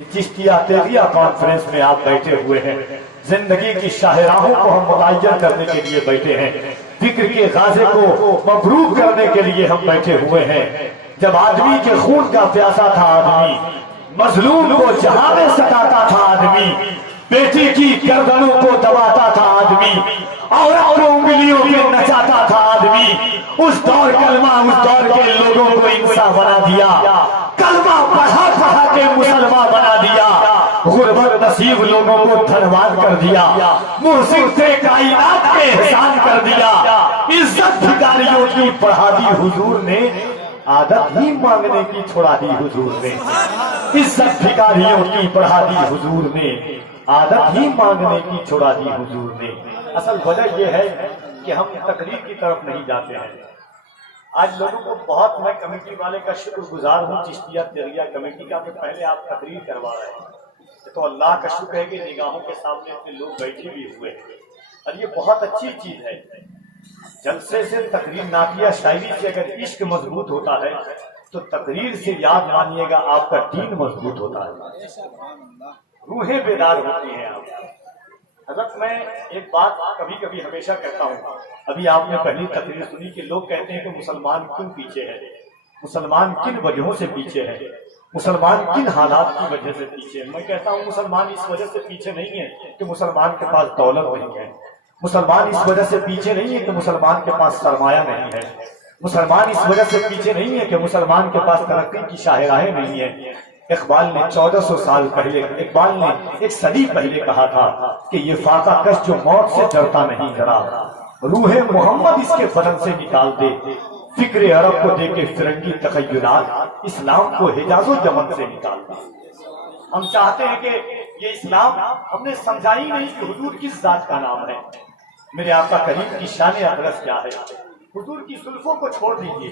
चिश्तिया तेलिया conference में आप बैठे हुए हैं, जिंदगी की शाहराहों को हम मुतय्यर करने के लिए बैठे हैं, फिक्र के गाजे को मबरूक करने के लिए हम बैठे हुए हैं। जब आदमी के खून का प्यासा था आदमी, मजलूम को जहां में सताता था आदमी, बेटी की गर्दनों को दबाता था आदमी, और उंगलियों पे नचाता था आदमी। उस दौर कलमा उस दौर के लोगों को इंसान बना दिया, कलमा पढ़ा पढ़ा के मुसलमान बना दिया, गुर्बत नसीब लोगों को धनवान कर दिया, मुहसिन से कायनात के एहसान कर दिया। इज्जत भिखारियों की पढ़ा दी हुजूर ने, आदत ही मांगने की छुड़ा दी हुजूर ने। इज्जत भिखारियों की पढ़ा दी हुजूर ने, आदत ही मांगने की छुड़ा दी हुजूर ने। असल वजह यह है कि हम तकरीर की तरफ नहीं जाते हैं। आज लोगों को बहुत, मैं कमेटी वाले का शुक्रगुजार हूँ, चिश्तिया तेलिया कमेटी का, कि पहले आप तकरीर करवा रहे हैं, तो अल्लाह का शुक्र है कि निगाहों के सामने अपने लोग बैठे भी हुए हैं, और ये बहुत अच्छी चीज है। जलसे से तकरीर, नातिया शायरी से अगर इश्क मजबूत होता है तो तकरीर से याद मानिएगा आपका दीन मजबूत होता है, रूहें बेदार होती हैं आप। हजरत मैं एक बात कभी कभी हमेशा कहता हूँ, अभी आपने पहली तकरीर सुनी कि लोग कहते हैं कि मुसलमान क्यों पीछे है, मुसलमान किन वजहों से पीछे है, मुसलमान किन हालात की वजह से पीछे है। मैं कहता हूँ मुसलमान इस वजह से पीछे नहीं है कि मुसलमान के पास दौलत नहीं है, मुसलमान इस वजह से पीछे नहीं है कि मुसलमान के पास सरमाया नहीं है, मुसलमान इस वजह से पीछे नहीं है कि मुसलमान के पास तरक्की की शाहराहें नहीं है। इकबाल ने 1400 साल पहले, इकबाल ने एक सदी पहले कहा था कि ये फाका कश जो मौत से डरता नहीं डरा, रूहे मोहम्मद इसके बदन से निकाल दे, फिक्र अरब को देके फिरंगी तखय्युलात, इस्लाम को हिजाजो यमन से निकाल दे। हम चाहते हैं कि ये इस्लाम, हमने समझा ही नहीं कि हुजूर किस जात का नाम है, मेरे आका करीम की शान अक़दस क्या है। हुजूर की जुल्फों को छोड़ दीजिए,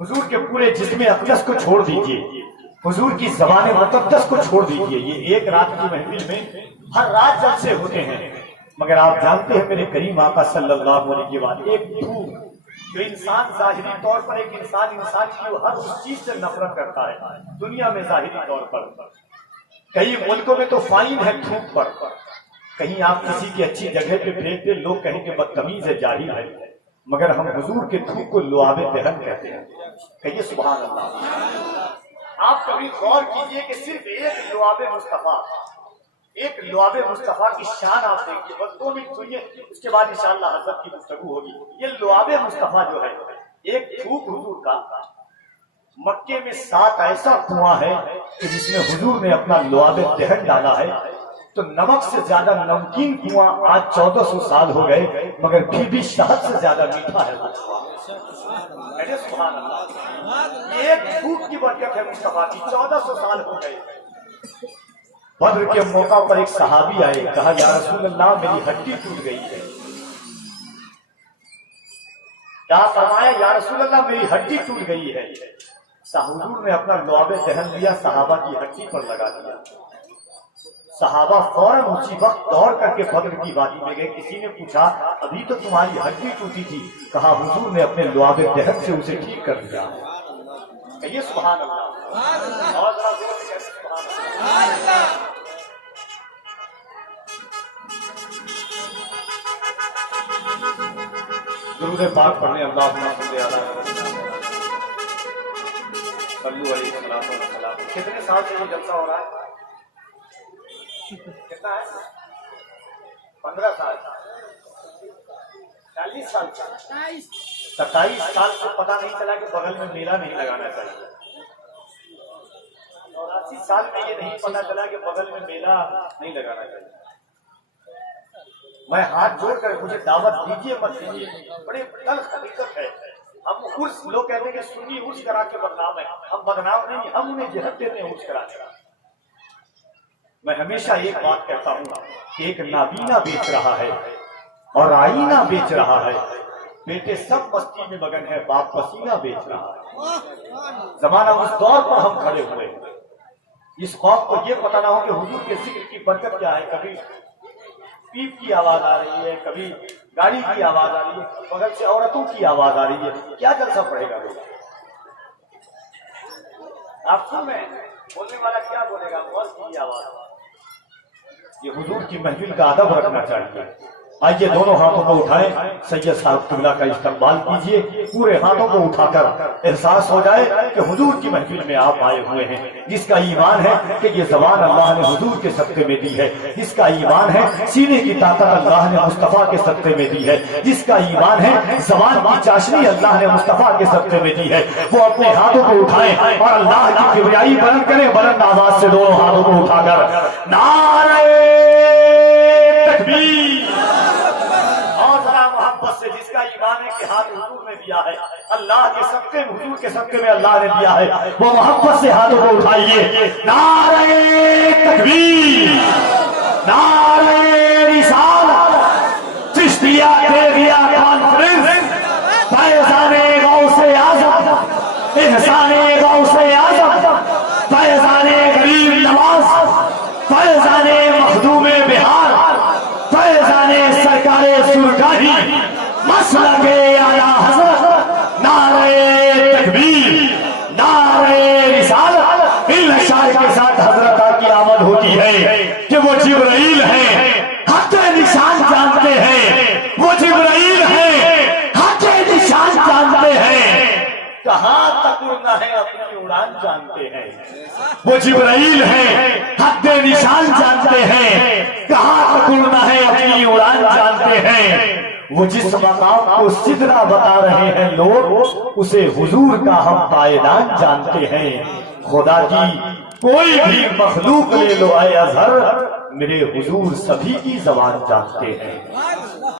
हुजूर के पूरे जिस्म अक़दस को छोड़ दीजिए, हुजूर की ज़बान मुक़द्दस को छोड़ दीजिए। ये एक रात की महफिल में हर रात जलसे होते हैं, मगर आप जानते हैं मेरे करीम आका सल्लल्लाहु अलैहि वसल्लम, एक धूप जो इंसान ज़ाहिरी तौर पर, एक इंसान की हर उस चीज से नफरत करता है दुनिया में ज़ाहिरी तौर पर। कई मुल्कों में तो फाइन है थूक पर, कहीं आप किसी की अच्छी जगह पे फेंक दे, लोग कहेंगे बदतमीज है, जाहिल है, मगर हम हुजूर के थूक को लुआबे दहन कहते हैं। कहिए सुभान अल्लाह। आप कभी गौर कीजिए कि सिर्फ एक लुआबे मुस्तफा, एक लुआबे मुस्तफा की शान आप देखिए, बस 2 मिनट सुनिए, उसके बाद इंशाअल्लाह हज़रत की गुफ्तगू होगी। ये लुआबे मुस्तफा जो है, एक थूक हुजूर का, मक्के में 7 ऐसा कुआं है कि जिसमें हुजूर ने अपना लुआबे दहन डाला है, तो नमक से ज्यादा नमकीन कुआं आज 1400 साल हो गए, मगर फिर भी शहद से ज्यादा मीठा है वो कुआं। सुभान अल्लाह। एक धूप की बरकत है मुस्तफा की, 1400 साल हो गए। बद्र के मौका पर एक सहाबी आए, कहा या रसूल अल्लाह मेरी हड्डी टूट गई है। क्या फरमाया? या रसूल अल्लाह मेरी हड्डी टूट गई है। हुजूर ने अपना लुआबे दहन लिया, सहाबा की हड्डी पर लगा दिया। सहाबा फौरन उसी वक्त दौड़ करके बद्र की वादी में गए। किसी ने पूछा अभी तो तुम्हारी हड्डी टूटी थी, कहा हुजूर ने अपने लुआबे दहन से उसे ठीक कर दिया। कहिए सुभान अल्लाह। दुरूद पाक पढ़ने, अल्लाहुम्मा सल्ली अला सल्लु अलैहि वसल्लम। कितने साल से ये जलसा हो रहा है? कितना है? 15 साल, 40 साल, 27 साल से पता नहीं चला कि बगल में मेला नहीं लगाना चाहिए। 89 साल में ये नहीं पता चला कि बगल में मेला नहीं लगाना चाहिए। मैं हाथ जोड़ कर, मुझे दावत दीजिए मत दीजिए, बड़े तल्ख हकीकत है। हम उर्स, लोग कहते हैं कि सुन्नी उर्स करा के बदनाम है, हम बदनाम नहीं, हम उन्हें जहत देते हैं उर्स कराने का। मैं हमेशा एक बात कहता हूँ कि एक नाबीना बेच रहा है और आईना बेच रहा है, बेटे सब मस्ती में मगन है, बाप पसीना बेच रहा है। जमाना उस दौर पर हम खड़े हुए, इस कौम को ये पता ना हो कि हुजूर के जिक्र की बरकत क्या है। कभी पीप की आवाज आ रही है, कभी गाड़ी की आवाज आ रही है, बगल से औरतों की आवाज आ रही है, क्या जलसा पड़ेगा लोग? आप सुन रहे हैं? بولنے والا کیا بولے گا؟ بہت کی آواز۔ یہ حضور کی محفل کا ادب رکھنا چاہیے۔ آئیے دونوں ہاتھوں کو اٹھائیں، سید صاحب قبلہ کا استقبال کیجئے، پورے ہاتھوں کو اٹھا کر احساس ہو جائے کہ حضور کی محفل میں آپ آئے ہوئے ہیں۔ جس کا ایمان ہے کہ یہ زبان اللہ نے حضور کے صدقے میں دی ہے، جس کا ایمان ہے سینے کی طاقت اللہ نے مصطفیٰ کے صدقے میں دی ہے، جس کا ایمان ہے زبان کی چاشنی اللہ نے مصطفیٰ کے صدقے میں دی ہے، وہ اپنے ہاتھوں کو اٹھائیں اور اللہ کی کبریائی بلند کریں، بلند آواز سے دونوں ہاتھوں کو اٹھا کر نعرہ تکبیر۔ سے جس کا ایمان ہے کہ ہاتھ حضور نے دیا ہے، اللہ کے صدقے میں، حضور کے صدقے میں اللہ نے دیا ہے، وہ محبت سے ہاتھوں کو اٹھائیے۔ نعرہ تکبیر، نعرہ رسالت، چشتیہ دیگیا کانفرنس، فیضان غوث اعظم، احسان غوث اعظم، فیضان غریب نواز، فیضان مخدوم بہار، فیضان سرکار سرکاری، مسلک اعلیٰ حضرت، نعرہ تکبیر، نعرہ رسالت۔ ان اشعار کے ساتھ حضرت کی آمد ہوتی ہے کہ وہ جبرائیل ہیں، حق نشان جانتے ہیں، وہ جبرائیل ہیں، حق نشان جانتے ہیں، کہاں تک اڑنا ہے اپنی اڑان جانتے ہیں۔ وہ جبرائیل ہیں، حق نشان جانتے ہیں، کہاں تک اڑنا ہے اپنی اڑان جانتے ہیں۔ وہ جس مقام کو سدرا بتا رہے ہیں لوگ، اسے حضور کا ہم پائیدان جانتے ہیں۔ خدا کی کوئی بھی مخلوق لے لو اے اظہر، میرے حضور سبھی کی زبان جانتے ہیں۔